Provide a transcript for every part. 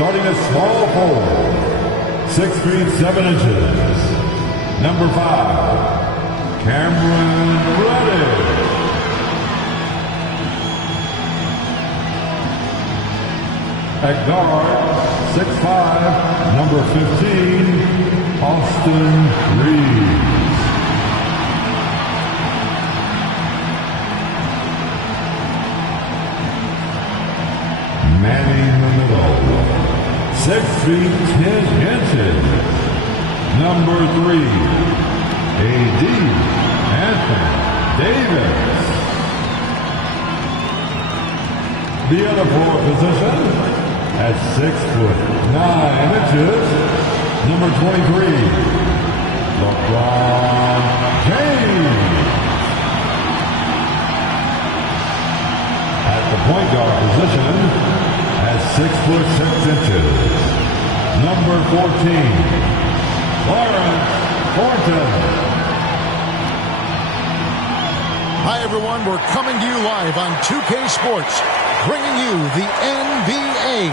starting at small forward, 6 feet 7 inches. Number 5, Cameron Reddish. At guard, 6'5", number 15, Austin Reeves. Manning in the middle, 6 feet 10 inches, number 3, A.D. Anthony Davis. The other forward position, at 6'9" number 23, LeBron James. At the point guard position, at 6'6", number 14, Clarence Thornton. Hi everyone, we're coming to you live on 2K Sports, bringing you the NBA.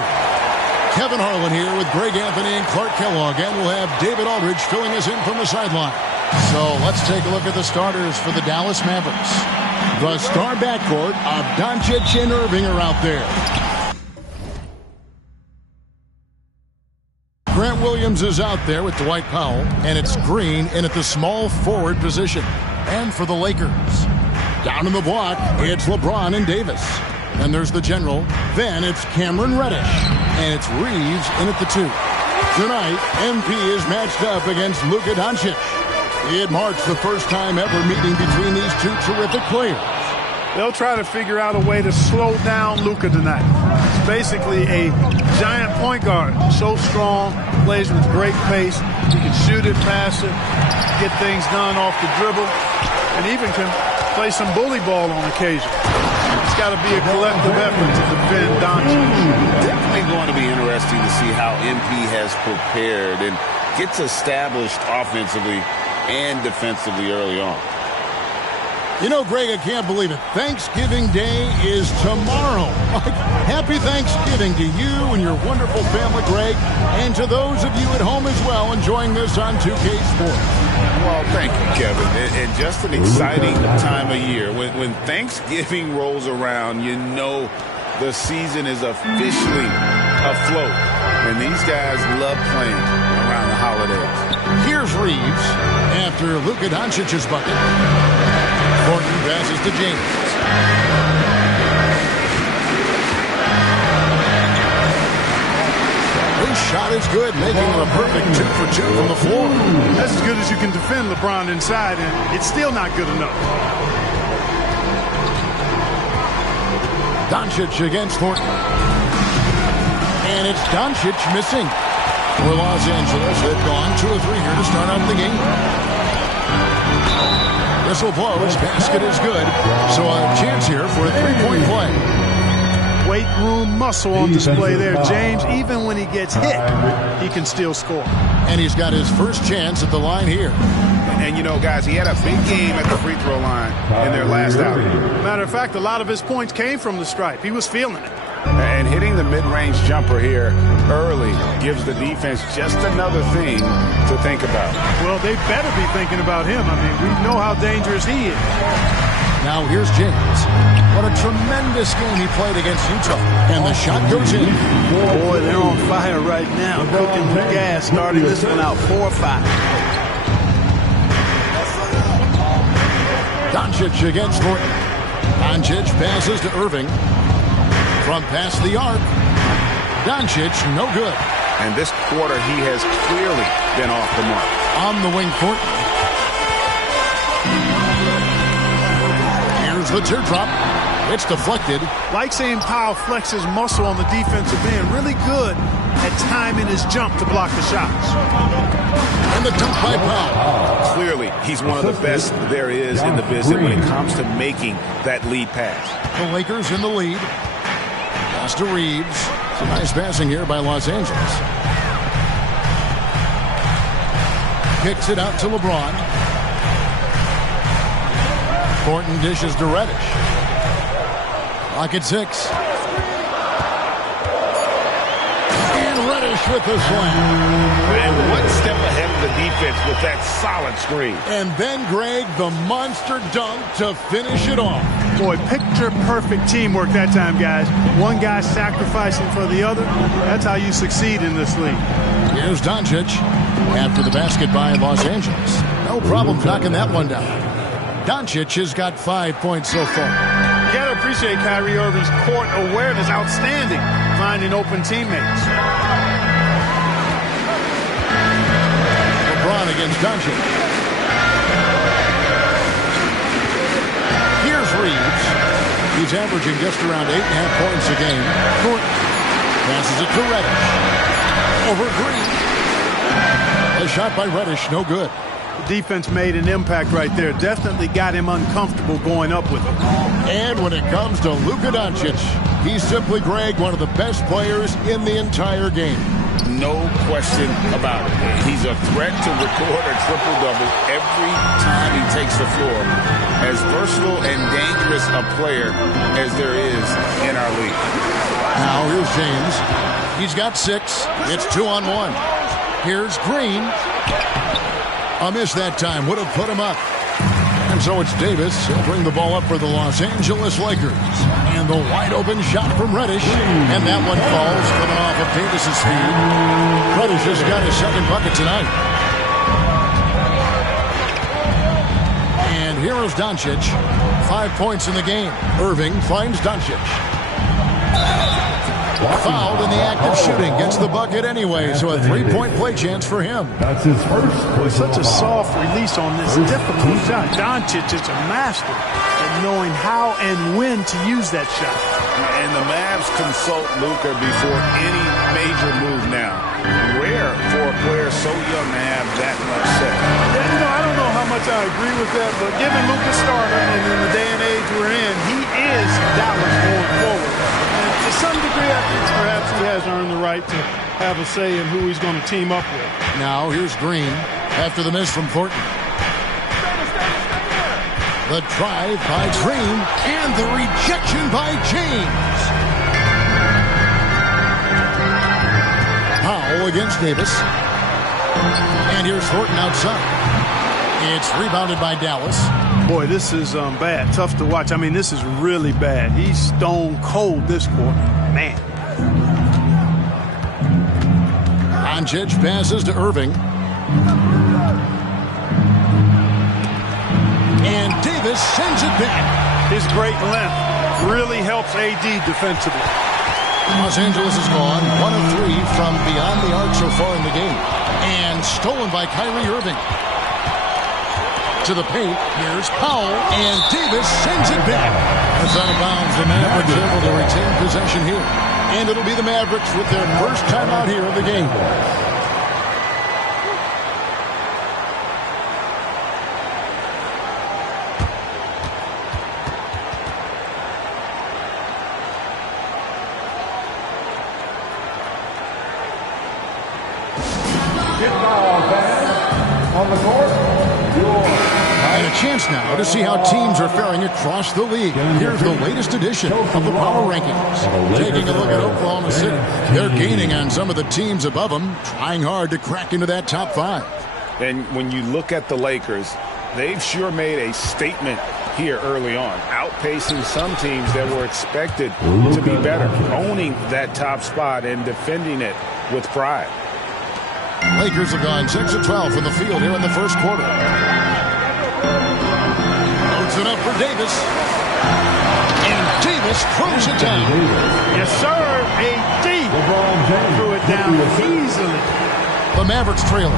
Kevin Harlan here with Greg Anthony and Clark Kellogg, and we'll have David Aldridge filling us in from the sideline. So let's take a look at the starters for the Dallas Mavericks. The star backcourt of Doncic and Irving are out there. Grant Williams is out there with Dwight Powell, and it's Green in at the small forward position. And for the Lakers, down in the block, it's LeBron and Davis. And there's the general. Then it's Cameron Reddish. And it's Reeves in at the 2. Tonight, MP is matched up against Luka Doncic. It marks the first time ever meeting between these two terrific players. They'll try to figure out a way to slow down Luka tonight. He's basically a giant point guard. So strong, plays with great pace. He can shoot it, pass it, get things done off the dribble, and even can play some bully ball on occasion. It's got to be a collective effort to defend Doncic. Definitely going to be interesting to see how MP has prepared and gets established offensively and defensively early on. You know, Greg, I can't believe it. Thanksgiving Day is tomorrow. Happy Thanksgiving to you and your wonderful family, Greg, and to those of you at home as well enjoying this on 2K Sports. Well, thank you, Kevin. And just an exciting time of year. When Thanksgiving rolls around, you know the season is officially afloat. And these guys love playing around the holidays. Here's Reeves after Luka Doncic's bucket. Thornton passes to James. His shot is good, making it a perfect 2 for 2 from the floor. That's as good as you can defend LeBron inside, and it's still not good enough. Doncic against Thornton. And it's Doncic missing. For Los Angeles, they've gone 2 of 3 here to start out the game. Whistle blows, basket is good. So a chance here for a 3-point play. Weight room muscle on display there, James. Even when he gets hit, he can still score. And he's got his first chance at the line here. And you know, guys, he had a big game at the free throw line in their last outing. Matter of fact, a lot of his points came from the stripe. He was feeling it. And hitting the mid-range jumper here early gives the defense just another thing to think about. Well, they better be thinking about him. I mean, we know how dangerous he is. Now here's James. What a tremendous game he played against Utah. And the shot goes in. Boy, they're on fire right now. Cooking with gas, starting this one out 4-5. Doncic against Thornton. Doncic passes to Irving. From past the arc. Doncic, no good. And this quarter, he has clearly been off the mark. On the wing, Thornton. Here's the teardrop. It's deflected. Like seeing Powell flex his muscle on the defensive end. Really good at timing his jump to block the shots. And the dunk by Powell. Clearly, he's one of the best there is in the business when it comes to making that lead pass. The Lakers in the lead. Pass to Reeves. Some nice passing here by Los Angeles. Kicks it out to LeBron. Thornton dishes to Reddish. Clock at 6. And Reddish with the slam. And one step ahead of the defense with that solid screen. And then, Greg, the monster dunk to finish it off. Boy, picture-perfect teamwork that time, guys. One guy sacrificing for the other. That's how you succeed in this league. Here's Doncic after the basket by Los Angeles. No problem knocking that one down. Doncic has got 5 points so far. You got to appreciate Kyrie Irving's court awareness. Outstanding, finding open teammates. LeBron against Doncic. Here's Reeves. He's averaging just around 8.5 points a game. Thornton passes it to Reddish. Over Green. A shot by Reddish, no good. Defense made an impact right there. Definitely got him uncomfortable going up with him. And when it comes to Luka Doncic, he's simply, Greg, one of the best players in the entire game. No question about it. He's a threat to record a triple-double every time he takes the floor. As versatile and dangerous a player as there is in our league. Now here's James. He's got 6. It's 2-on-1. Here's Green. A miss that time would have put him up. And so it's Davis. He'll bring the ball up for the Los Angeles Lakers. And the wide open shot from Reddish. And that one falls coming off of Davis's feet. Reddish has got his second bucket tonight. And here is Doncic. 5 points in the game. Irving finds Doncic. Fouled in the act of shooting. Gets the bucket anyway, so a 3-point play chance for him. That's his first. Such a soft release on this difficult shot. Doncic is a master at knowing how and when to use that shot. And the Mavs consult Luka before any major move now. Rare for a player so young to have that much say. Yeah, I don't know how much I agree with that, but given Luka's starter and in the day and age we're in, he is Dallas going forward. And to some degree, I think perhaps he has earned the right to have a say in who he's going to team up with. Now here's Green after the miss from Thornton. The drive by Green and the rejection by James. Powell against Davis. And here's Thornton outside. It's rebounded by Dallas. Boy, this is bad. Tough to watch. I mean, this is really bad. He's stone cold this quarter. Man. Doncic passes to Irving. And Davis sends it back. His great length really helps AD defensively. Los Angeles is gone 1 of 3 from beyond the arc so far in the game. And stolen by Kyrie Irving. To the paint, here's Powell, and Davis sends it back. It's out of bounds. The Mavericks able to retain possession here. And it'll be the Mavericks with their first time out here of the game. On the court, And a chance now to see how teams are faring across the league. Here's the latest edition of the Power Rankings. Taking a look at Oklahoma City. They're gaining on some of the teams above them, trying hard to crack into that top 5. And when you look at the Lakers, they've sure made a statement here early on, outpacing some teams that were expected to be better, owning that top spot and defending it with pride. Lakers have gone 6 of 12 from the field here in the first quarter. Loads it up for Davis. And Davis throws it down. Yes, sir. AD threw it down easily. The Mavericks trailing.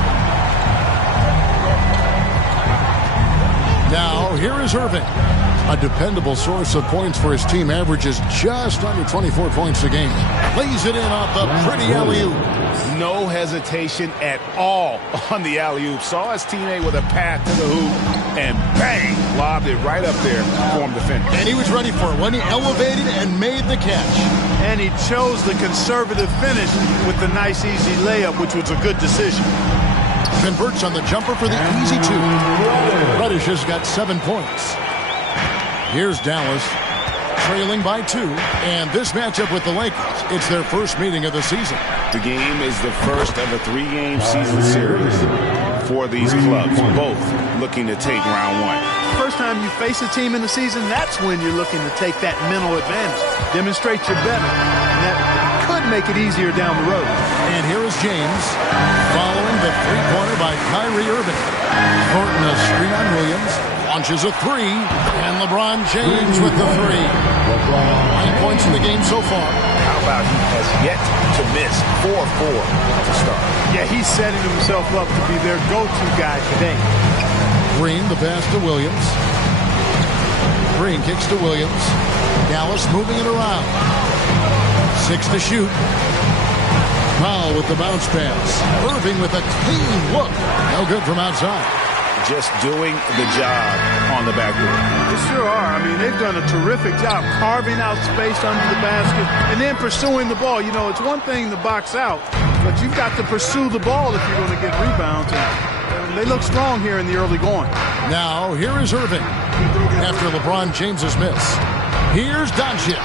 Now, here is Irving. A dependable source of points for his team, averages just under 24 points a game. Lays it in off the pretty alley-oop. No hesitation at all on the alley-oop. Saw his teammate with a path to the hoop, and bang, lobbed it right up there for him to finish. And he was ready for it when he elevated and made the catch. And he chose the conservative finish with the nice, easy layup, which was a good decision. Converts on the jumper for the easy 2. Reddish has got 7 points. Here's Dallas. trailing by 2. And this matchup with the Lakers, it's their first meeting of the season. The game is the first of a 3-game season series for these clubs, both looking to take round 1. First time you face a team in the season, that's when you're looking to take that mental advantage. Demonstrate you're better. And that could make it easier down the road. And here is James following the three-pointer by Kyrie Irving. Thornton a screen on Williams. Launches a 3. And LeBron James with the 3. 9 points in the game so far. How about he has yet to miss 4-4 to start? Yeah, he's setting himself up to be their go-to guy today. Green, the pass to Williams. Green kicks to Williams. Dallas moving it around. 6 to shoot. Powell with the bounce pass. Irving with a clean look. No good from outside. Just doing the job on the backboard. They sure are. I mean, they've done a terrific job carving out space under the basket and then pursuing the ball. You know, it's one thing to box out, but you've got to pursue the ball if you're going to get rebounds. And they look strong here in the early going. Now, here is Irving after LeBron James's miss. Here's Doncic.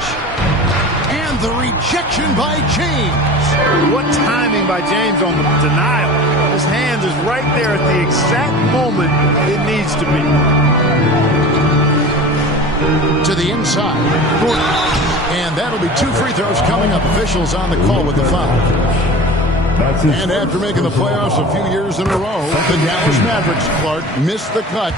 And the rejection by James. What timing by James on the denial. His hand is right there at the exact moment it needs to be. To the inside. And that'll be 2 free throws coming up. Officials on the call with the foul. And after making the playoffs a few years in a row, the Dallas Mavericks, Clark, missed the cut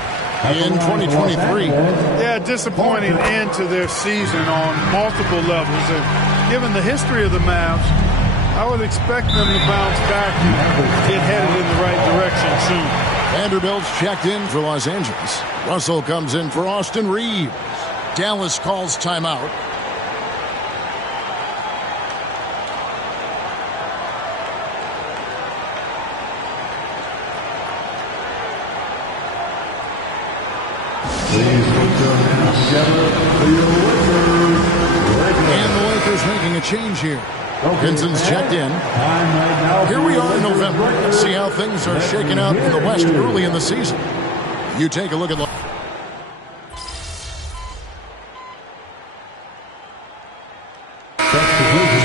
in 2023. Yeah, disappointing end to their season on multiple levels. And given the history of the Mavs, I would expect them to bounce back and get headed in the right direction soon. Vanderbilt's checked in for Los Angeles. Russell comes in for Austin Reeves. Dallas calls timeout. Please put your hands together for your Lakers. And the Lakers making a change here. Vincent's checked in. Here we are in November. Let's see how things are shaking out in the West early in the season. You take a look at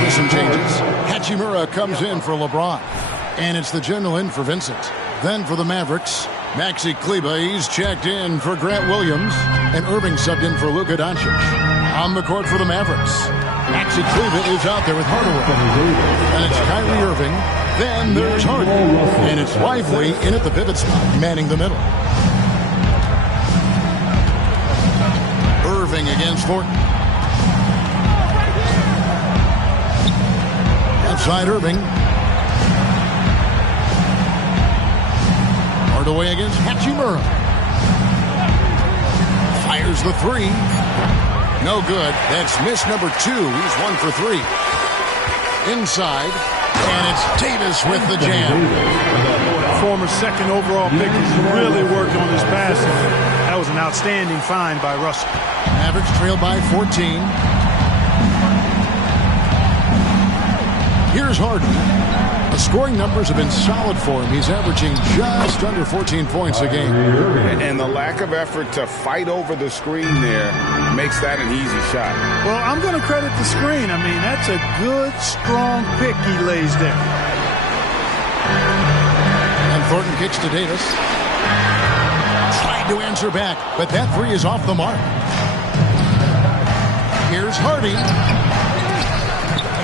some changes. Hachimura comes in for LeBron. And it's the general in for Vincent. Then for the Mavericks, Maxi Kleber, he's checked in for Grant Williams. And Irving subbed in for Luka Doncic. On the court for the Mavericks, Maxi Kleber is out there with Hardaway. And it's Kyrie Irving. Then there's Harden. And it's Lively in at the pivot spot, manning the middle. Irving against Thornton. Outside Irving. Hardaway against Hachimura. Fires the 3. No good. That's miss number 2. He's 1 for 3. Inside. And it's Davis with the jam. Former second overall pick has really worked on his passing. That was an outstanding find by Russell. Mavericks trail by 14. Here's Harden. The scoring numbers have been solid for him. He's averaging just under 14 points a game. And the lack of effort to fight over the screen there makes that an easy shot. Well, I'm going to credit the screen. I mean, that's a good, strong pick he lays there. And Thornton kicks to Davis. Tried to answer back, but that 3 is off the mark. Here's Hardy.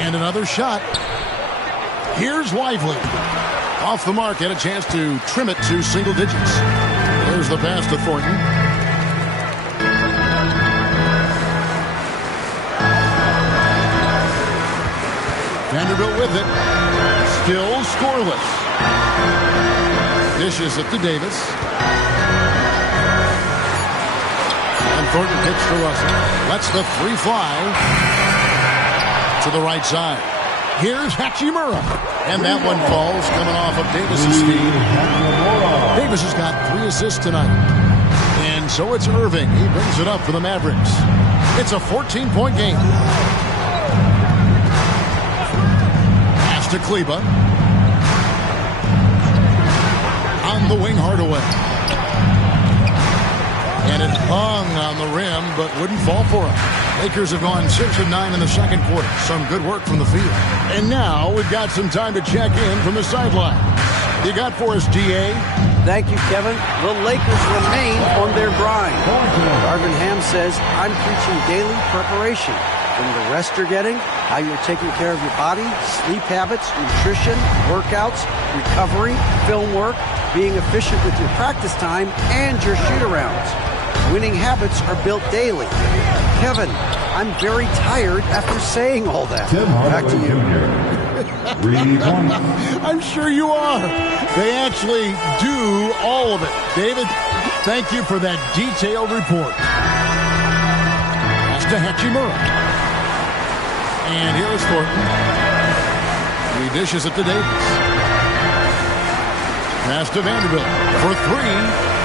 And another shot. Here's Lively. Off the mark, had a chance to trim it to single digits. There's the pass to Thornton. Vanderbilt with it. Still scoreless. Dishes it to Davis. And Thornton kicks to Russell. Lets the 3 fly to the right side. Here's Hachimura. And that one falls coming off of Davis's feed. Davis has got 3 assists tonight. And so it's Irving. He brings it up for the Mavericks. It's a 14-point game. Pass to Kleber. On the wing, Hardaway. And it hung on the rim, but wouldn't fall for him. Lakers have gone 6 of 9 in the second quarter. Some good work from the field. And now we've got some time to check in from the sideline. You got for us, DA? Thank you, Kevin. The Lakers remain on their grind. Darvin Ham says, I'm preaching daily preparation. From the rest you're getting, how you're taking care of your body, sleep habits, nutrition, workouts, recovery, film work, being efficient with your practice time, and your shoot-arounds. Winning habits are built daily. Kevin, I'm very tired after saying all that. Back to you. I'm sure you are. They actually do all of it. David, thank you for that detailed report. That's to Hachimura. And here is Thornton. He dishes it to Davis. Pass to Vanderbilt for 3.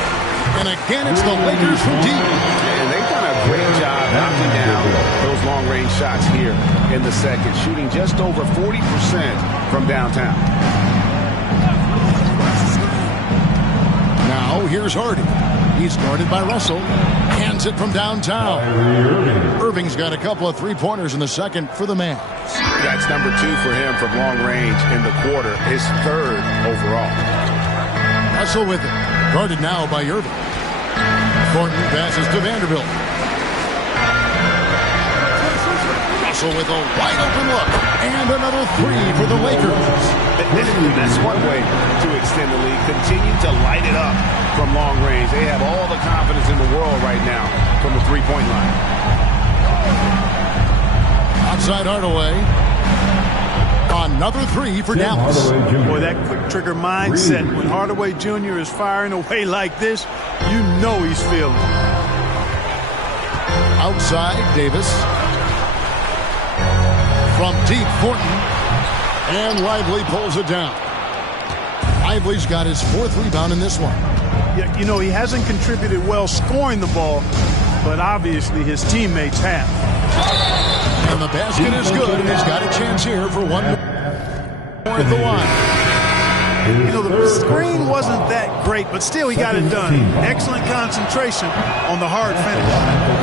And again, it's the Lakers from deep. And they've done a great job knocking down those long-range shots here in the second, shooting just over 40% from downtown. Now, here's Hardy. He's guarded by Russell. Hands it from downtown. Irving's got a couple of three-pointers in the second for the Mavs. That's number 2 for him from long range in the quarter, his 3rd overall. Russell with it. Guarded now by Irving. Thornton passes to Vanderbilt. Russell with a wide-open look. And another 3 for the Lakers. That's one way to extend the lead. Continue to light it up from long range. They have all the confidence in the world right now from the three-point line. Outside Hardaway. Another 3 for Dallas. Boy, that quick trigger mindset. When Hardaway Jr. is firing away like this, you know he's feeling it. Outside Davis. From deep, Thornton. And Lively pulls it down. Lively's got his 4th rebound in this one. Yeah, you know, he hasn't contributed well scoring the ball, but obviously his teammates have. And the basket is good, and he's got a chance here for one more at the line. You know, the screen wasn't that great, but still he got it done. Excellent concentration on the hard finish.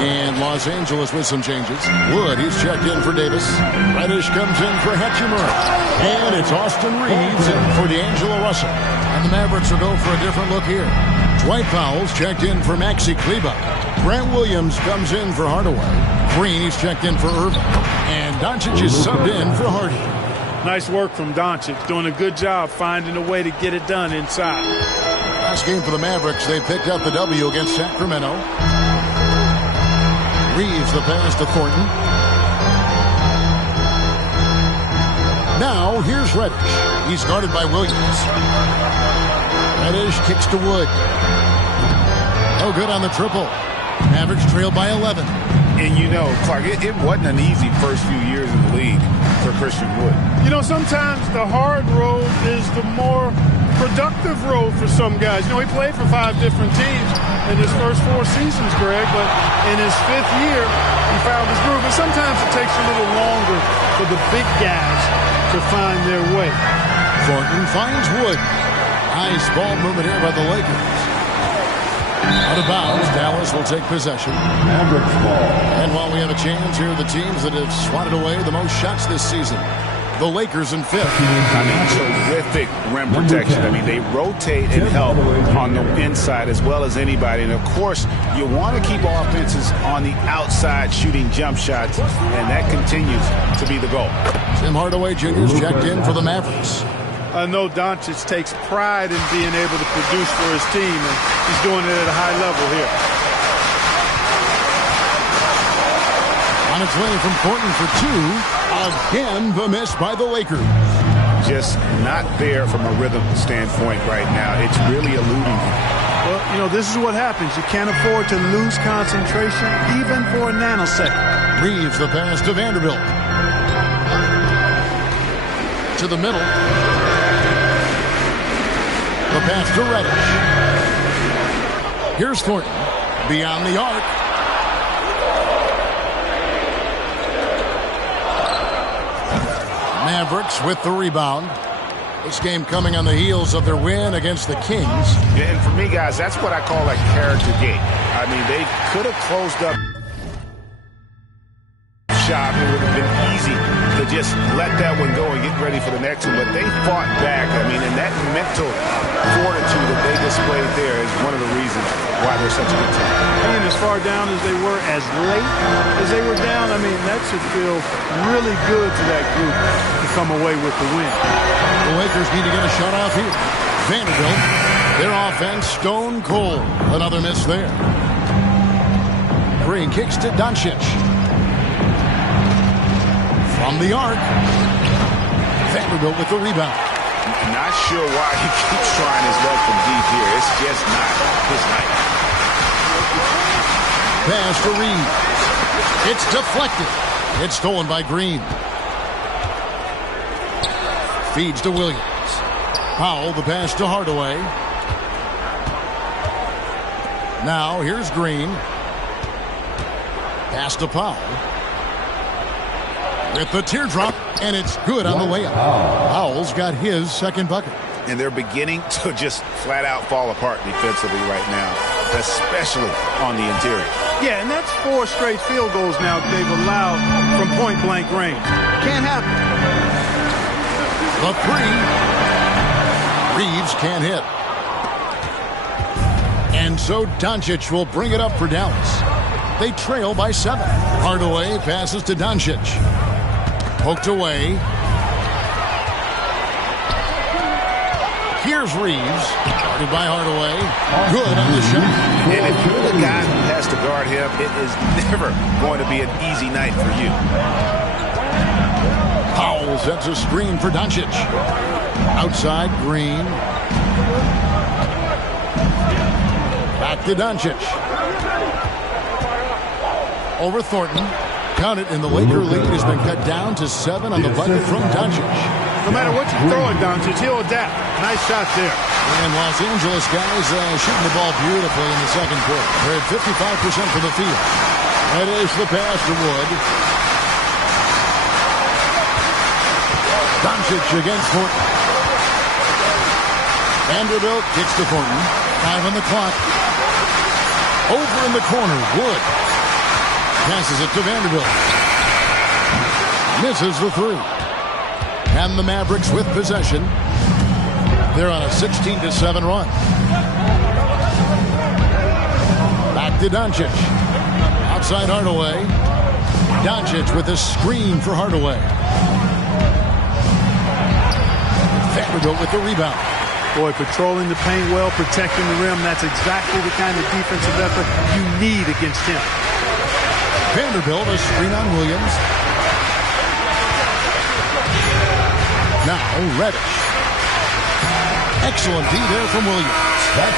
And Los Angeles with some changes. Wood, he's checked in for Davis. Reddish comes in for Hachimura. And it's Austin Reeves in for D'Angelo Russell. And the Mavericks will go for a different look here. Dwight Powell's checked in for Maxi Kleber. Grant Williams comes in for Hardaway. Green, he's checked in for Irving. And Doncic is subbed in for Hardy. Nice work from Doncic, doing a good job finding a way to get it done inside. Last game for the Mavericks, they picked up the W against Sacramento. Reeves the pass to Thornton. Now, here's Reddish. He's guarded by Williams. Reddish kicks to Wood. No good on the triple. Mavericks trail by 11. And you know, Clark, it wasn't an easy first few years in the league for Christian Wood. You know, sometimes the hard road is the more productive road for some guys. You know, he played for 5 different teams in his first 4 seasons, Greg, but in his 5th year, he found his groove. And sometimes it takes a little longer for the big guys to find their way. Thornton finds Wood. Nice ball movement here by the Lakers. Out of bounds, Dallas will take possession. Mavericks ball. And while we have a chance, here are the teams that have swatted away the most shots this season. The Lakers in 5th. I mean, terrific rim protection. I mean, they rotate and help on the inside as well as anybody. And, of course, you want to keep offenses on the outside shooting jump shots, and that continues to be the goal. Tim Hardaway Jr. is checked in for the Mavericks. I know Doncic takes pride in being able to produce for his team, and he's doing it at a high level here. On its way from Thornton for 2. Again, the miss by the Lakers. Just not there from a rhythm standpoint right now. It's really eluding him. Well, you know, this is what happens. You can't afford to lose concentration even for a nanosecond. Reeves the pass to Vanderbilt. To the middle. The pass to Reddish. Here's Thornton. Beyond the arc. Mavericks with the rebound. This game coming on the heels of their win against the Kings. Yeah, and for me, guys, that's what I call a character game. I mean, they could have closed up shot, it would have been easy to just let that one go and get ready for the next one. But they fought back. I mean, and that mental fortitude that they displayed there is one of the reasons why they're such a good team. Being as far down as they were, as late as they were down, I mean, that should feel really good to that group to come away with the win. The Lakers need to get a shot off here. Vanderbilt, their offense stone cold. Another miss there. Green kicks to Doncic. From the arc. Vanderbilt with the rebound. Not sure why he keeps trying his luck from deep here. It's just not his night. Pass to Reeves. It's deflected. It's stolen by Green. Feeds to Williams. Powell, the pass to Hardaway. Now here's Green. Pass to Powell. With the teardrop, and it's good on the layup. Powell's got his second bucket. And they're beginning to just flat out fall apart defensively right now, especially on the interior. Yeah, and that's 4 straight field goals now they've allowed from point-blank range. Can't happen. The three. Reeves can't hit. And so Doncic will bring it up for Dallas. They trail by 7. Hardaway passes to Doncic. Poked away. Here's Reeves. Guarded by Hardaway. Good on the shot. And if you're the guy who has to guard him, it is never going to be an easy night for you. Powell sets a screen for Doncic. Outside, Green. Back to Doncic. Over Thornton. Count it, and the Laker lead has been cut down to 7 on the bucket from Doncic. No matter what you throw at Doncic, he'll adapt. Nice shot there. And Los Angeles guys shooting the ball beautifully in the second quarter. They're at 55% for the field. That is the pass to Wood. Doncic against Thornton. Vanderbilt kicks to Thornton. 5 on the clock. Over in the corner, Wood. Passes it to Vanderbilt. Misses the 3. And the Mavericks with possession. They're on a 16-7 run. Back to Doncic. Outside Hardaway. Doncic with a screen for Hardaway. Vanderbilt with the rebound. Boy, patrolling the paint well, protecting the rim. That's exactly the kind of defensive effort you need against him. Vanderbilt, a screen on Williams. Now, Reddish. Excellent D there from Williams.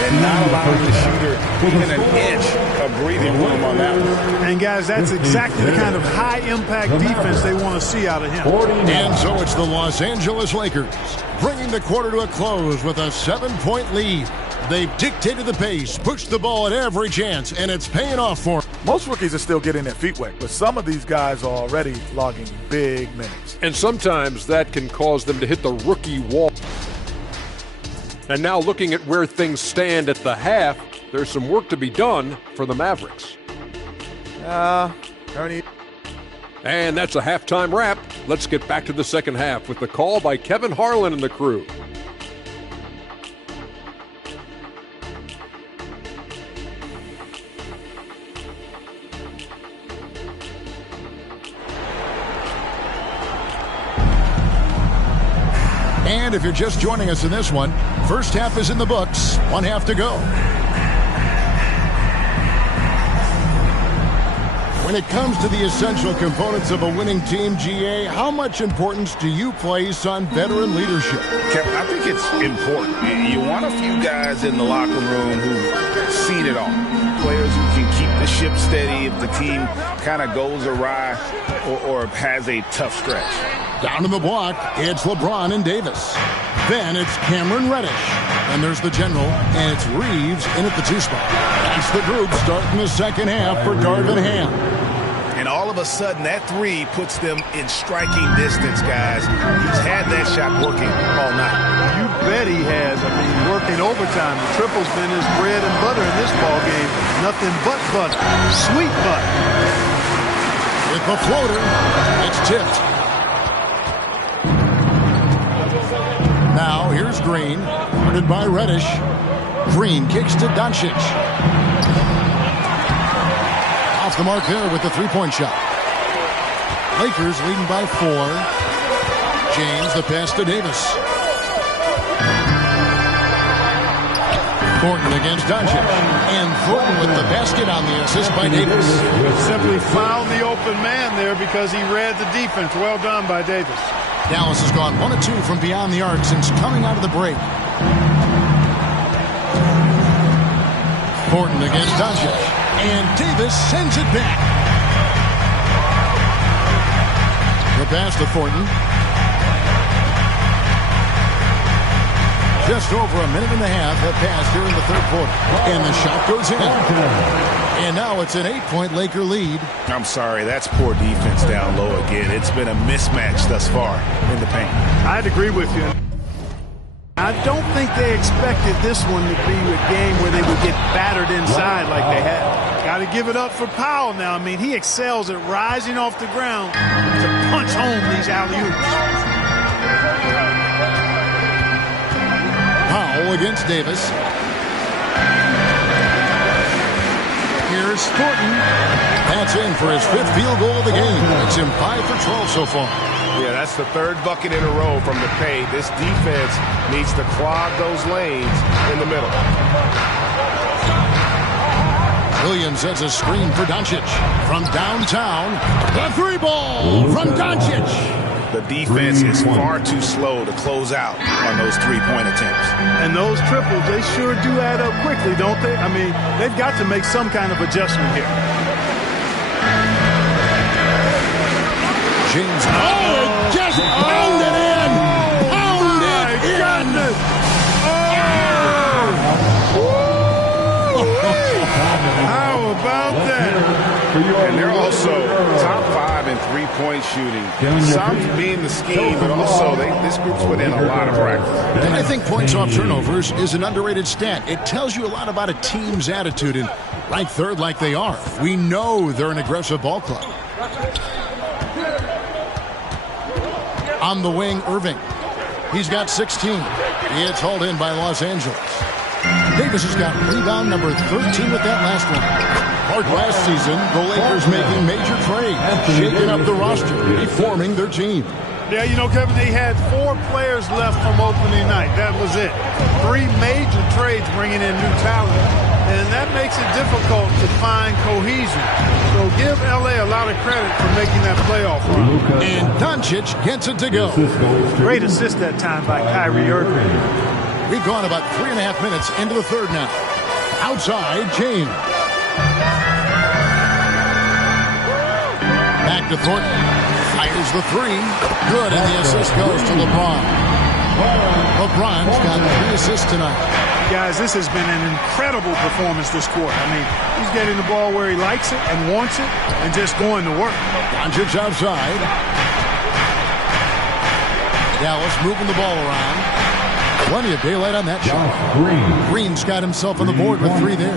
And not allowing the shooter even an inch of breathing room on that one. And, guys, that's exactly the kind of high-impact defense they want to see out of him. And so it's the Los Angeles Lakers bringing the quarter to a close with a 7-point lead. They've dictated the pace, pushed the ball at every chance, and it's paying off for them. Most rookies are still getting their feet wet, but some of these guys are already logging big minutes. And sometimes that can cause them to hit the rookie wall. And now looking at where things stand at the half, there's some work to be done for the Mavericks. Ernie. And that's a halftime wrap. Let's get back to the second half with the call by Kevin Harlan and the crew. And if you're just joining us in this one, first half is in the books. 1 half to go. When it comes to the essential components of a winning team, GA, how much importance do you place on veteran leadership? Kevin, I think it's important. You want a few guys in the locker room who've seen it all. Players who can keep the ship steady if the team kind of goes awry or has a tough stretch. Down in the block, it's LeBron and Davis. Then it's Cameron Reddish. And there's the general, and it's Reeves in at the 2 spot. That's the group starting the second half for Darvin Ham. And all of a sudden, that 3 puts them in striking distance, guys. He's had that shot working all night. You bet he has. I mean, working overtime. The triple's been his bread and butter in this ball game. Nothing but butter. Sweet butter. With with the floater. It's tipped. Now here's Green, guarded by Reddish. Green kicks to Doncic. Off the mark there with the three-point shot. Lakers leading by 4. James, the pass to Davis. Thornton against Doncic. And Thornton with the basket on the assist by Davis. Simply found the open man there because he read the defense. Well done by Davis. Dallas has gone 1 of 2 from beyond the arc since coming out of the break. Thornton against Doncic. And Davis sends it back. The pass to Thornton. Just over a minute and a half have passed here in the third quarter. And the shot goes in. And now it's an 8-point Laker lead. I'm sorry, that's poor defense down low again. It's been a mismatch thus far in the paint. I'd agree with you. I don't think they expected this one to be a game where they would get battered inside like they had. Got to give it up for Powell now. I mean, he excels at rising off the ground to punch home these alley-oops. Powell against Davis. Here's Thornton. That's in for his 5th field goal of the game. It's him 5 for 12 so far. Yeah, that's the 3rd bucket in a row from the paint. This defense needs to clog those lanes in the middle. Williams sets a screen for Doncic. From downtown, the 3-ball from Doncic. The defense is far too slow to close out on those 3-point attempts. And those triples, they sure do add up quickly, don't they? I mean, they've got to make some kind of adjustment here. James, just pound it in! Pound it in! How about that? And they're also top 5 in 3-point shooting. Some being the scheme, but also this group's put in a lot of practice. And I think points off turnovers is an underrated stat. It tells you a lot about a team's attitude, and right third like they are. We know they're an aggressive ball club. On the wing, Irving. He's got 16. It's hauled in by Los Angeles. Davis has got rebound number 13 with that last one. Part last season, the Lakers making major trades, shaking up the roster, reforming their team. Yeah, you know, Kevin, they had 4 players left from opening night. That was it. 3 major trades bringing in new talent. And that makes it difficult to find cohesion. So give L.A. a lot of credit for making that playoff run. And Doncic gets it to go. Great assist that time by Kyrie Irving. We've gone about 3.5 minutes into the third now. Outside, James. Back to Thornton. Fires the 3. Good, and the assist goes to LeBron. LeBron's got 3 assists tonight. Guys, this has been an incredible performance this quarter. I mean, he's getting the ball where he likes it and wants it and just going to work. Doncic outside. Dallas moving the ball around. Plenty of daylight on that shot. Green's got himself on the board with 3 there.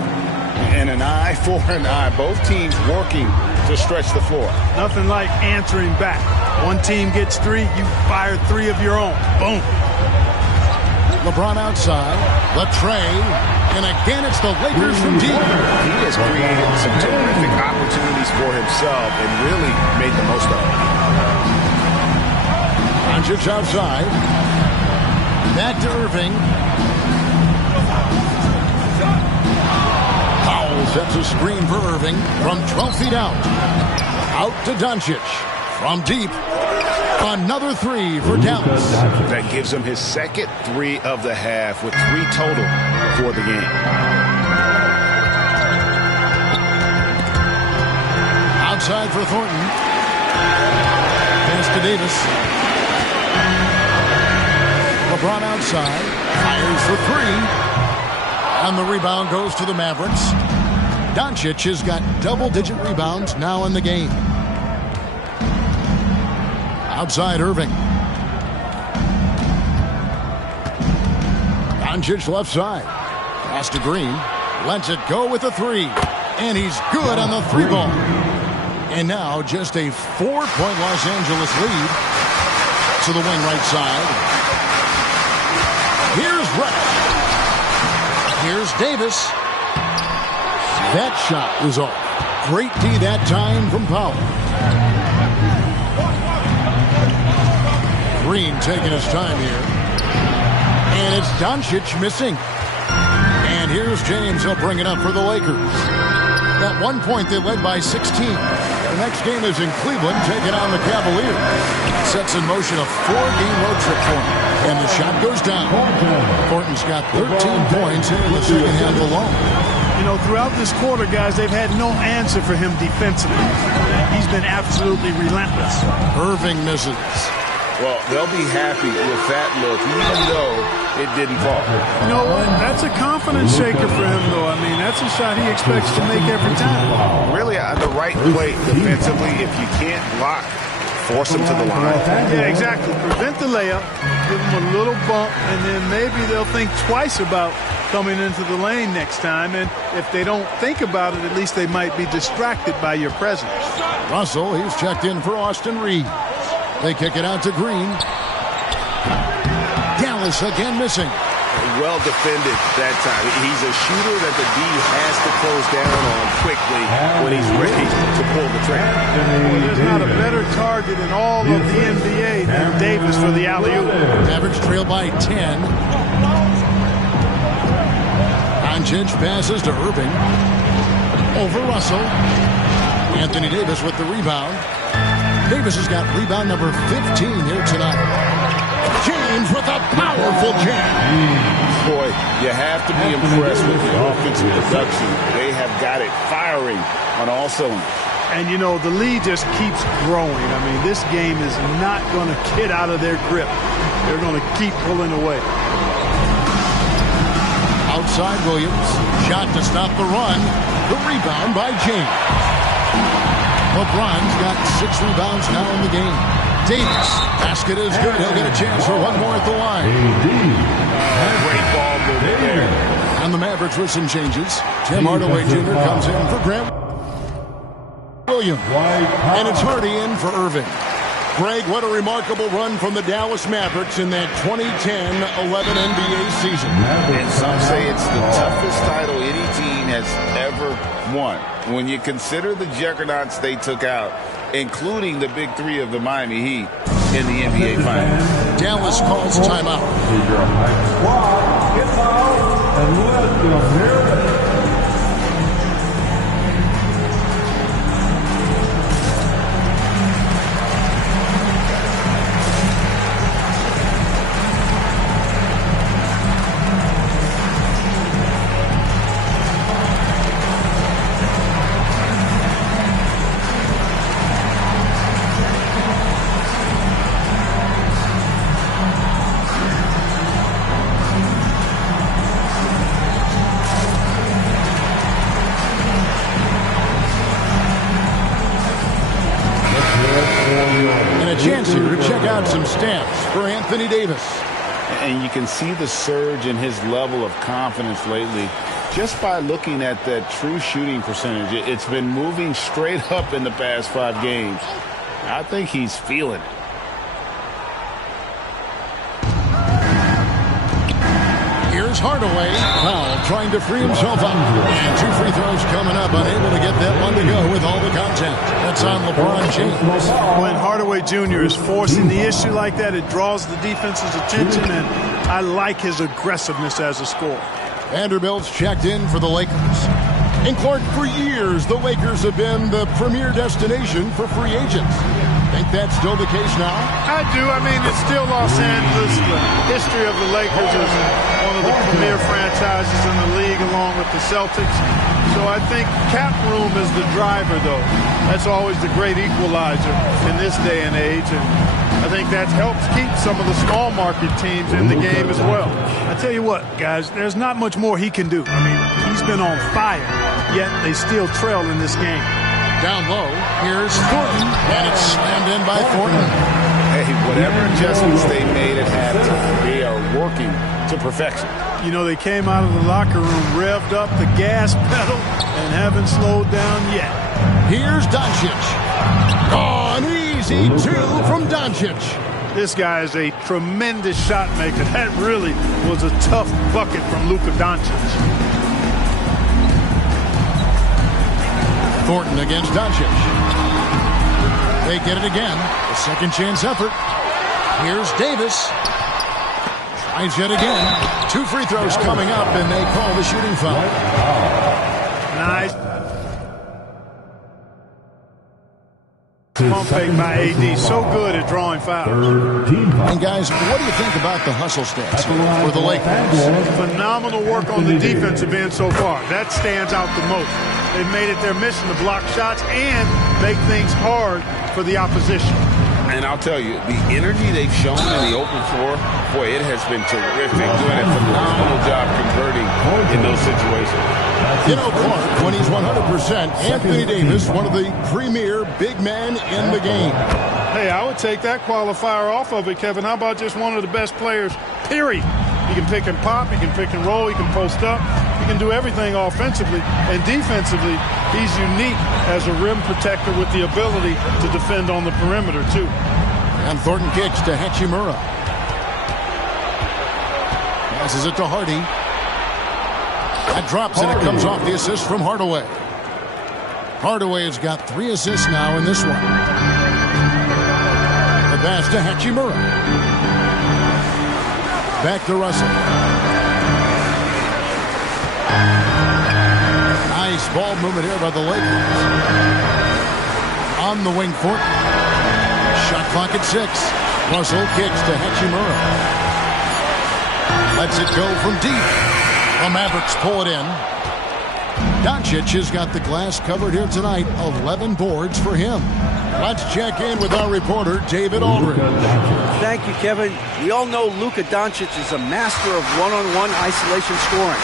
And an eye for an eye. Both teams working to stretch the floor. Nothing like answering back. One team gets 3, you fire 3 of your own. Boom. LeBron outside. Latrey. And again, it's the Lakers from deep. He has created some terrific opportunities for himself and really made the most of them. Doncic outside. Back to Irving. Powell sets a screen for Irving from 12 feet out. Out to Doncic. From deep. Another 3 for Dallas. That gives him his second 3 of the half with 3 total for the game. Outside for Thornton. Pass to Davis. LeBron outside. Fires for 3. And the rebound goes to the Mavericks. Doncic has got double-digit rebounds now in the game. Outside Irving. Doncic left side. Pass to Green. Lets it go with the 3. And he's good on the 3-ball. And now just a 4-point Los Angeles lead to the wing right side. Here's Rush. Here's Davis. That shot is off. Great D that time from Powell. Green taking his time here. And it's Doncic missing. And here's James. He'll bring it up for the Lakers. At one point, they led by 16. The next game is in Cleveland, taking on the Cavaliers. Sets in motion a 4-game road trip for him. And the shot goes down. Thornton's got 13 points in the second half alone. You know, throughout this quarter, guys, they've had no answer for him defensively. He's been absolutely relentless. Irving misses. Well, they'll be happy with that look, even though it didn't fall. You know what? That's a confidence shaker for him, though. I mean, that's a shot he expects to make every time. Really, on the right play defensively, if you can't block, force him to the line. Yeah, exactly. Prevent the layup, give him a little bump, and then maybe they'll think twice about coming into the lane next time. And if they don't think about it, at least they might be distracted by your presence. Russell, he's checked in for Austin Reeves. They kick it out to Green. Dallas again missing. Well defended that time. He's a shooter that the D has to close down on quickly when he's ready to pull the trigger. There's not a better target in all of the NBA than Davis for the alley-oop. Mavericks trail by 10. Doncic passes to Irving. Over Russell. Anthony Davis with the rebound. Davis has got rebound number 15 here tonight. James with a powerful jam. Boy, you have to be impressed with the offensive production. They have got it firing on all cylinders. And, you know, the lead just keeps growing. I mean, this game is not going to get out of their grip. They're going to keep pulling away. Outside Williams. Shot to stop the run. The rebound by James. LeBron's got 6 rebounds now in the game. Davis. Basket is good. He'll get a chance for one more at the line. Great ball movement there. And the Mavericks with some changes. Tim Hardaway Jr. comes in for Grant Williams. And it's Hardy in for Irving. Greg, what a remarkable run from the Dallas Mavericks in that 2010-11 NBA season. And some say it's the toughest title any team has ever won. When you consider the juggernauts they took out, including the big three of the Miami Heat in the NBA Finals. Dallas calls timeout. Chance here to check out some stats for Anthony Davis. And you can see the surge in his level of confidence lately just by looking at that true shooting percentage. It's been moving straight up in the past 5 games. I think he's feeling it. Here's Hardaway. Powell trying to free himself up. And 2 free throws coming up. Unable to get that one to go with all the contact. That's on LeBron James. When Hardaway Jr. is forcing the issue like that, it draws the defense's attention, and I like his aggressiveness as a scorer. Vanderbilt's checked in for the Lakers. And Clark, for years, the Lakers have been the premier destination for free agents. Think that's still the case now? I do. I mean, it's still Los Angeles. The history of the Lakers is one of the premier franchises in the league, along with the Celtics. So I think cap room is the driver, though. That's always the great equalizer in this day and age. And I think that helps keep some of the small market teams in the game as well. I tell you what, guys, there's not much more he can do. I mean, he's been on fire, yet they still trail in this game. Down low, here's Thornton, and it's slammed in by Thornton. Hey, whatever adjustments they made at halftime, they are working to perfection. You know, they came out of the locker room, revved up the gas pedal, and haven't slowed down yet. Here's Doncic. Oh, an easy two from Doncic. This guy is a tremendous shot maker. That really was a tough bucket from Luka Doncic. Thornton against Doncic. They get it again. A second chance effort. Here's Davis. Tries yet again. 2 free throws coming up, and they call the shooting foul. Nice. Pump fake by AD. So good at drawing fouls. And guys, what do you think about the hustle stats for the Lakers? Phenomenal work on the defensive end so far. That stands out the most. They've made it their mission to block shots and make things hard for the opposition. And I'll tell you, the energy they've shown in the open floor, boy, it has been terrific. Doing a phenomenal job converting in those situations. You know, Clark, when he's 100%, Anthony Davis, one of the premier big men in the game. Hey, I would take that qualifier off of it, Kevin. How about just one of the best players, period? He can pick and pop, he can pick and roll, he can post up, he can do everything offensively. And defensively, he's unique as a rim protector with the ability to defend on the perimeter, too. And Thornton kicks to Hachimura. Passes it to Hardy. That drops and it comes off the assist from Hardaway. Hardaway has got 3 assists now in this one. The pass to Hachimura. Back to Russell. Nice ball movement here by the Lakers. On the wing, Thornton. Shot clock at 6. Russell kicks to Hachimura. Lets it go from deep. The Mavericks pull it in. Doncic has got the glass covered here tonight. 11 boards for him. Let's check in with our reporter, David Aldridge. Thank you, Kevin. We all know Luka Doncic is a master of one-on-one isolation scoring.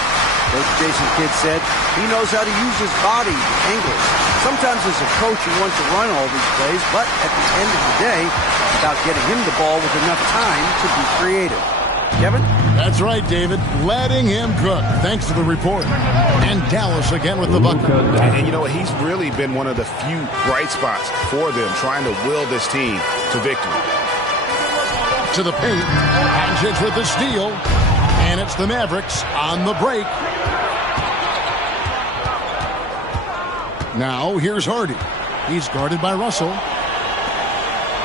Coach Jason Kidd said he knows how to use his body, angles. Sometimes as a coach you want to run all these plays, but at the end of the day, it's about getting him the ball with enough time to be creative. Kevin? That's right, David. Letting him cook. Thanks to the report. And Dallas again with the bucket. And you know what? He's really been one of the few bright spots for them, trying to will this team to victory. To the paint. Doncic with the steal. And it's the Mavericks on the break. Now, here's Hardy. He's guarded by Russell.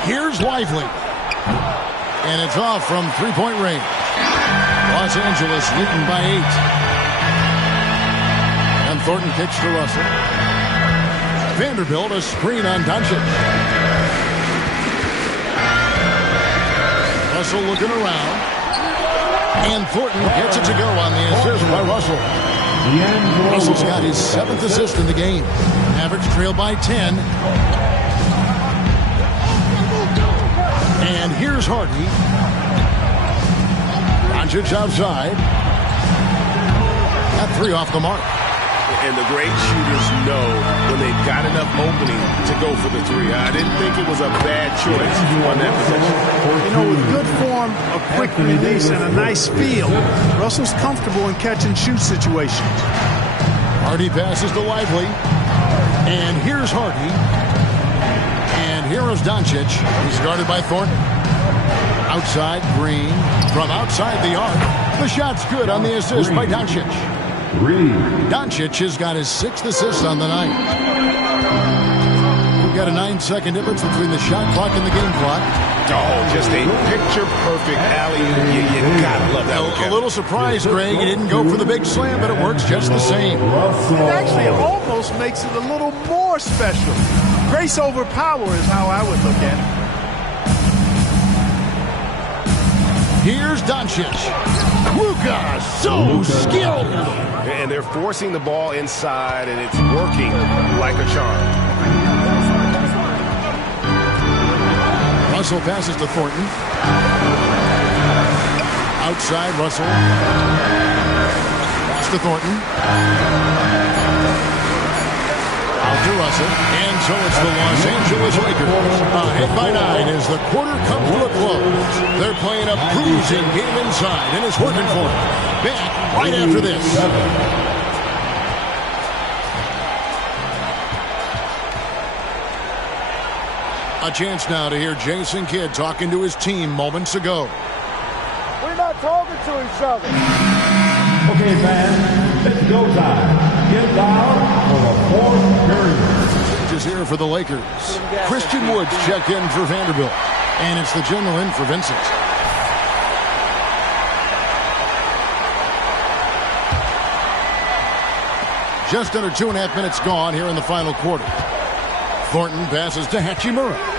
Here's Lively. And it's off from three-point range. Los Angeles leading by 8. And Thornton kicks to Russell. Vanderbilt a screen on Doncic. Russell looking around. And Thornton gets it to go on the assist by Russell. Russell's got his 7th assist in the game. Mavericks trail by 10. And here's Hardy. Doncic outside. That 3 off the mark. And the great shooters know when they've got enough opening to go for the 3. I didn't think it was a bad choice on that possession. You know, with good form, a quick release, and a nice feel, Russell's comfortable in catch-and-shoot situations. Hardy passes to Lively. And here's Hardy. And here is Doncic. He's guarded by Thornton. Outside, Green. From outside the arc. The shot's good on the assist by Doncic. Doncic has got his 6th assist on the night. We've got a 9-second difference between the shot clock and the game clock. Oh, just a picture-perfect alley-oop. You gotta love that one. A little surprised, Greg. He didn't go for the big slam, but it works just the same. It actually almost makes it a little more special. Grace over power is how I would look at it. Here's Doncic. Luka, so skilled. And they're forcing the ball inside, and it's working like a charm. Russell passes to Thornton. Outside, Russell. Pass to Thornton. Out to Russell. And so it's the Los Angeles Lakers. Ahead by 9 as the quarter comes to a close. They're playing a cruising game inside, and it's working for them. Back right after this. A chance now to hear Jason Kidd talking to his team moments ago. We're not talking to each other. Okay, fans, it's go time. Get down for the fourth period. Changes here for the Lakers. Christian Woods checked in for Vanderbilt. And it's the general in for Vincent. Just under 2.5 minutes gone here in the final quarter. Thornton passes to Hachimura.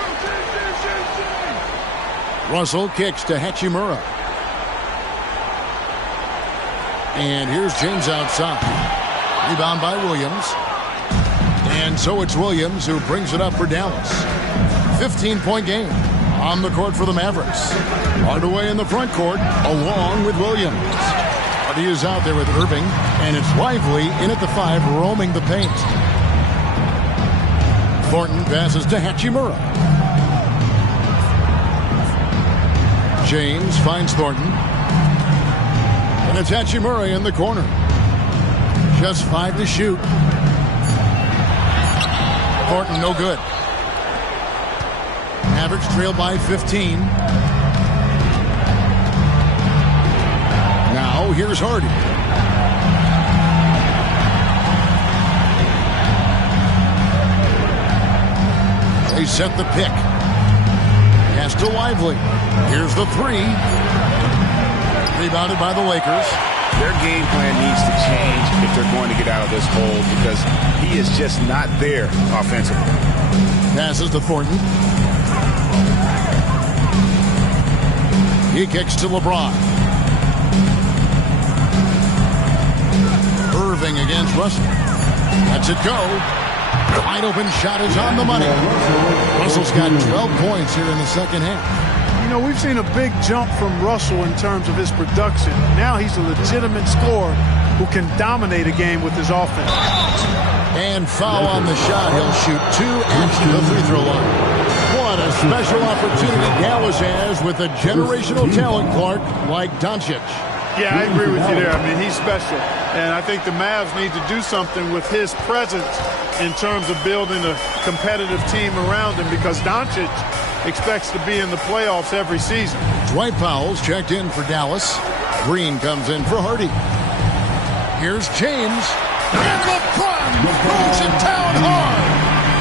Russell kicks to Hachimura. And here's James outside. Rebound by Williams. And so it's Williams who brings it up for Dallas. 15-point game on the court for the Mavericks. Hardaway in the front court along with Williams. Hardy is out there with Irving. And it's Lively in at the 5 roaming the paint. Thornton passes to Hachimura. James finds Thornton. And it's Hachimura in the corner. Just 5 to shoot. Thornton no good. Mavericks trail by 15. Now here's Hardy. They set the pick. Pass to Lively. Here's the 3. Rebounded by the Lakers. Their game plan needs to change if they're going to get out of this hole because he is just not there offensively. Passes to Thornton. He kicks to LeBron. Irving against Russell. Lets it go. Wide open shot is on the money. Russell's got 12 points here in the second half. You know, we've seen a big jump from Russell in terms of his production. Now he's a legitimate scorer who can dominate a game with his offense. And foul on the shot. He'll shoot 2 at the free throw line. What a special opportunity Dallas has with a generational talent, Clark, like Doncic. Yeah, I agree with you there. I mean, he's special. And I think the Mavs need to do something with his presence in terms of building a competitive team around him because Doncic expects to be in the playoffs every season. Dwight Powell's checked in for Dallas. Green comes in for Hardy. Here's James. And LeBron throws it down hard.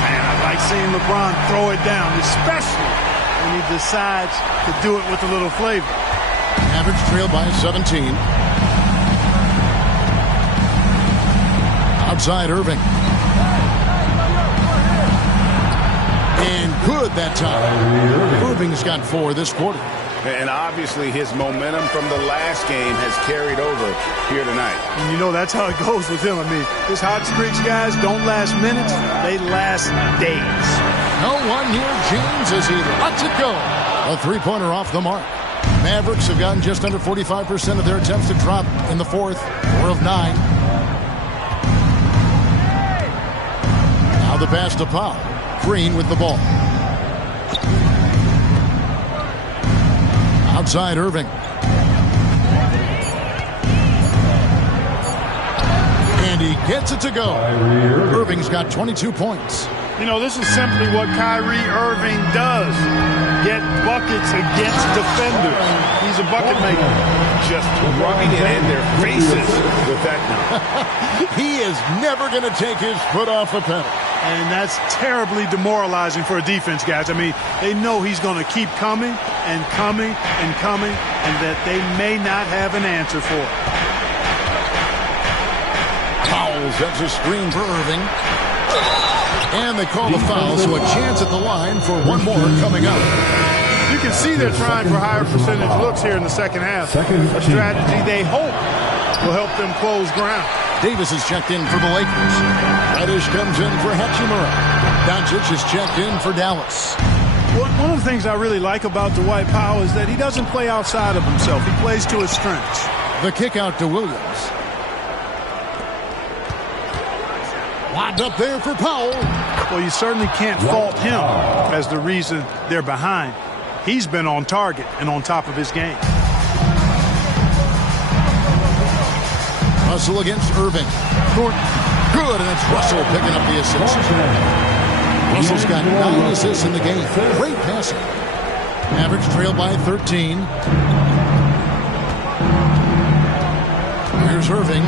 Man, I like seeing LeBron throw it down, especially when he decides to do it with a little flavor. Mavericks trail by 17. Outside Irving. And good that time. Irving's got 4 this quarter. And obviously his momentum from the last game has carried over here tonight. And you know that's how it goes with him. I mean, his hot streaks, guys, don't last minutes. They last days. No one near James as he lets it go. A 3-pointer off the mark. Mavericks have gotten just under 45% of their attempts to drop in the 4th. 4 of 9. Now the pass to Powell. Green with the ball. Outside Irving. And he gets it to go. Irving's got 22 points. You know, this is simply what Kyrie Irving does. Get buckets against defenders. He's a bucket maker. Just rubbing it in their faces with that now. He is never going to take his foot off the pedal. And that's terribly demoralizing for a defense, guys. I mean, they know he's going to keep coming and coming and coming, and that they may not have an answer for it. Powell sets a screen for Irving. And they call the foul, so a chance at the line for one more coming up. You can see they're trying for higher percentage looks here in the second half. A strategy they hope will help them close ground. Davis is checked in for the Lakers. Reddish comes in for Hachimura. Doncic is checked in for Dallas. One of the things I really like about Dwight Powell is that he doesn't play outside of himself. He plays to his strengths. The kick out to Williams. Lobbed up there for Powell. Well, you certainly can't fault him as the reason they're behind. He's been on target and on top of his game. Russell against Irving. Thornton. Good, and it's Russell picking up the assist. Russell's got 9 assists in the game. Great passing. Mavericks trail by 13. Here's Irving.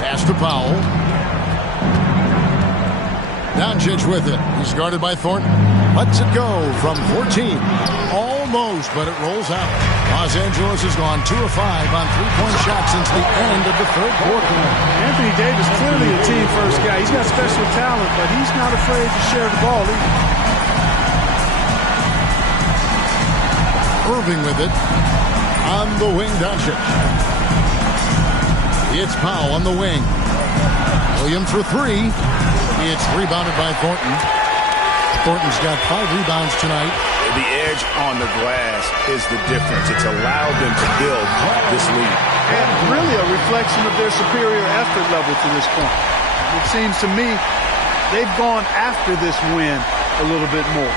Pass to Powell. Doncic with it. He's guarded by Thornton. Lets it go from 14. Almost, but it rolls out. Los Angeles has gone 2 of 5 on three-point shots since the end of the third quarter. Anthony Davis, clearly a team-first guy. He's got special talent, but he's not afraid to share the ball either. Irving with it. On the wing, Doncic. It's Powell on the wing. Williams for 3. It's rebounded by Thornton. Thornton's got 5 rebounds tonight. The edge on the glass is the difference. It's allowed them to build this lead. And really a reflection of their superior effort level to this point. It seems to me they've gone after this win a little bit more.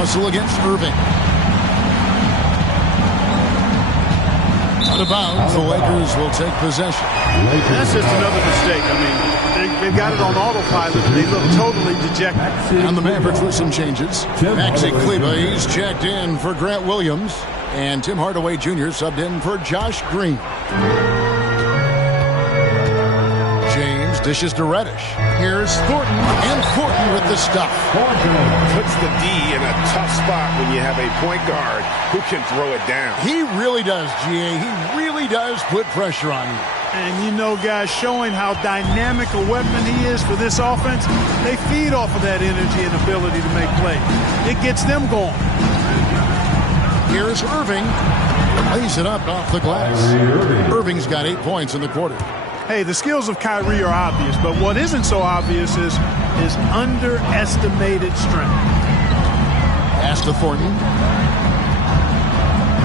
Russell against Irving. Out of bounds, the Lakers will take possession. That's just another mistake. I mean, they've got it on autopilot, and they look totally dejected. And the Mavericks with some changes. Maxi Kleber, he's checked in for Grant Williams. And Tim Hardaway Jr. subbed in for Josh Green. James dishes to Reddish. Here's Thornton, and Thornton with the stuff. Puts the D in a tough spot when you have a point guard who can throw it down. He really does, GA. He really does put pressure on you. And you know, guys, showing how dynamic a weapon he is for this offense, they feed off of that energy and ability to make plays. It gets them going. Here's Irving. Lays it up off the glass. Irving's got 8 points in the quarter. Hey, the skills of Kyrie are obvious, but what isn't so obvious is his underestimated strength. Pass to Thornton.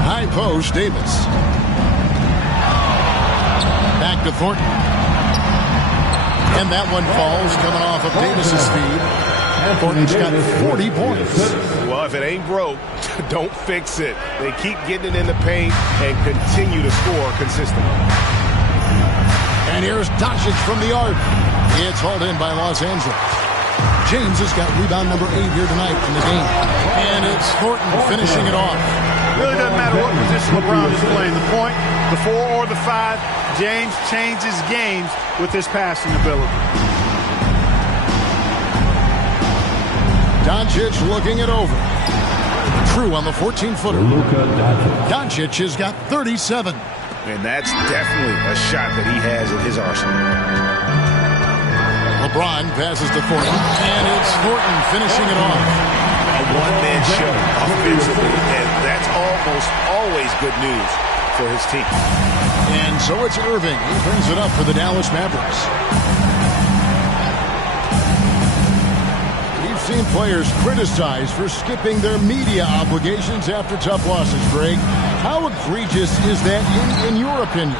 High post, Davis. Back to Thornton. And that one falls coming off of Davis's feed. Thornton's got 40 points. Well, if it ain't broke, don't fix it. They keep getting it in the paint and continue to score consistently. And here's Doncic from the arc. It's hauled in by Los Angeles. James has got rebound number 8 here tonight in the game. And it's Thornton finishing it off. Really doesn't matter what position LeBron is playing. The point, the 4 or the 5, James changes games with his passing ability. Doncic looking it over. True on the 14-footer. Doncic has got 37. And that's definitely a shot that he has in his arsenal. LeBron passes to Thornton, and it's Thornton finishing it off. A one-man show offensively, and that's almost always good news for his team. And so it's Irving. He brings it up for the Dallas Mavericks. We've seen players criticized for skipping their media obligations after tough losses, Greg. How egregious is that in your opinion?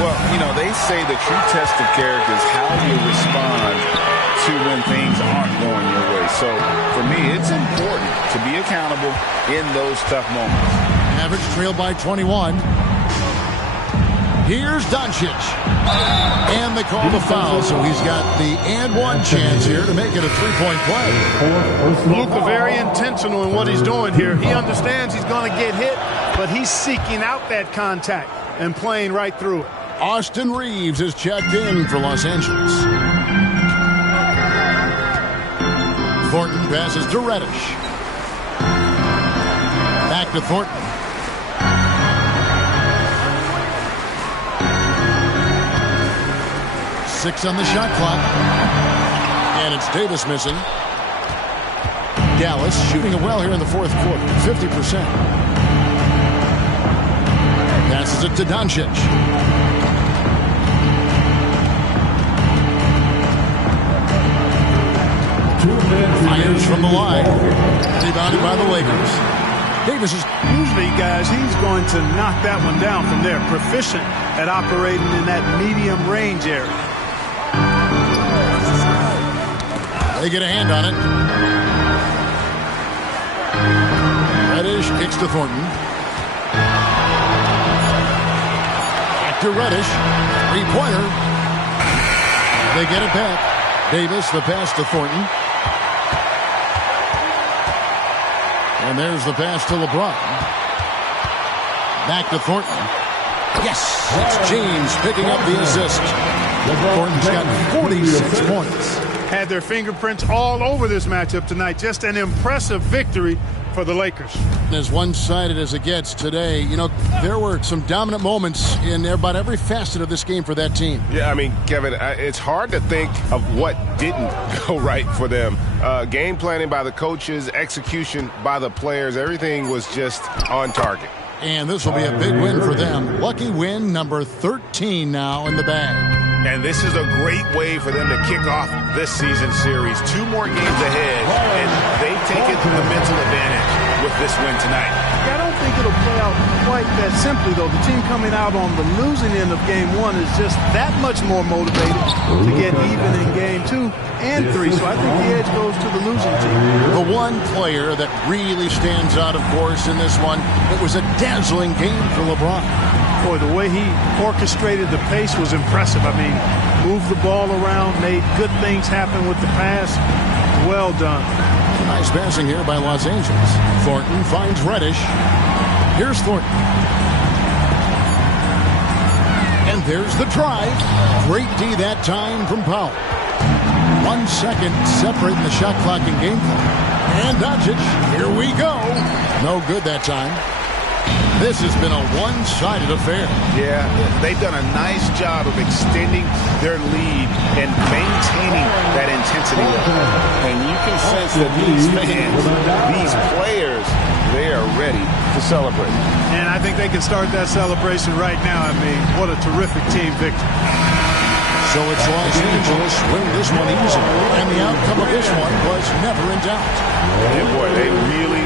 Well, you know, they say the true test of character is how you respond to when things aren't going your way. So, for me, it's important to be accountable in those tough moments. Mavericks trail by 21. Here's Doncic. And they call the foul, so he's got the and one chance here to make it a three-point play. Luka very intentional in what he's doing here. He understands he's going to get hit, but he's seeking out that contact and playing right through it. Austin Reeves is checked in for Los Angeles. Thornton passes to Reddish. Back to Thornton. Six on the shot clock. And it's Davis missing. Dallas shooting it well here in the fourth quarter. 50%. Passes it to Doncic. Fires from the line. Rebounded by the Lakers. Davis is... Usually, guys, he's going to knock that one down from there. Proficient at operating in that medium range area. They get a hand on it. Reddish kicks to Thornton. Back to Reddish. Three-pointer. They get it back. Davis, the pass to Thornton. And there's the pass to LeBron. Back to Thornton. Yes, it's James picking up the assist. Thornton's got 46 points. Had their fingerprints all over this matchup tonight. Just an impressive victory for the Lakers. As one-sided as it gets today, you know, there were some dominant moments in about every facet of this game for that team. Yeah, I mean, Kevin, it's hard to think of what didn't go right for them. Game planning by the coaches, execution by the players, everything was just on target. And this will be a big win for them. Lucky win number 13 now in the bag. And this is a great way for them to kick off this season series. 2 more games ahead, and they've taken the mental advantage with this win tonight. I don't think it'll play out quite that simply, though. The team coming out on the losing end of game 1 is just that much more motivated to get even in game 2 and 3. So I think the edge goes to the losing team. The one player that really stands out, of course, in this one, it was a dazzling game for LeBron. Boy, the way he orchestrated the pace was impressive. I mean, moved the ball around, made good things happen with the pass. Well done. Nice passing here by Los Angeles. Thornton finds Reddish. Here's Thornton. And there's the drive. Great D that time from Powell. 1 second separating the shot clock and game clock. And Doncic, here we go. No good that time. This has been a one-sided affair. Yeah, they've done a nice job of extending their lead and maintaining that intensity level. And you can sense that these fans, these players, they are ready to celebrate. And I think they can start that celebration right now. I mean, what a terrific team victory. So it's Los Angeles winning this one easily. And the outcome of this one was never in doubt. And boy, they really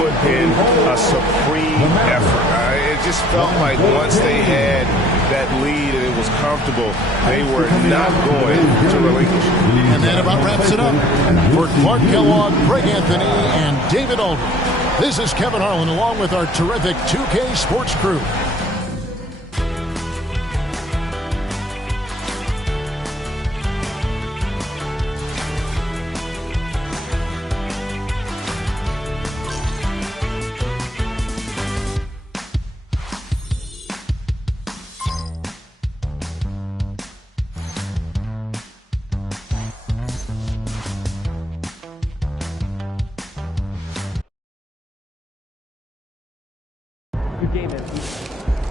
put in a supreme effort. It just felt like once they had that lead and it was comfortable, they were not going to relinquish. And that about wraps it up. For Clark Kellogg, Greg Anthony, and David Aldridge, this is Kevin Harlan along with our terrific 2K Sports crew. Game is.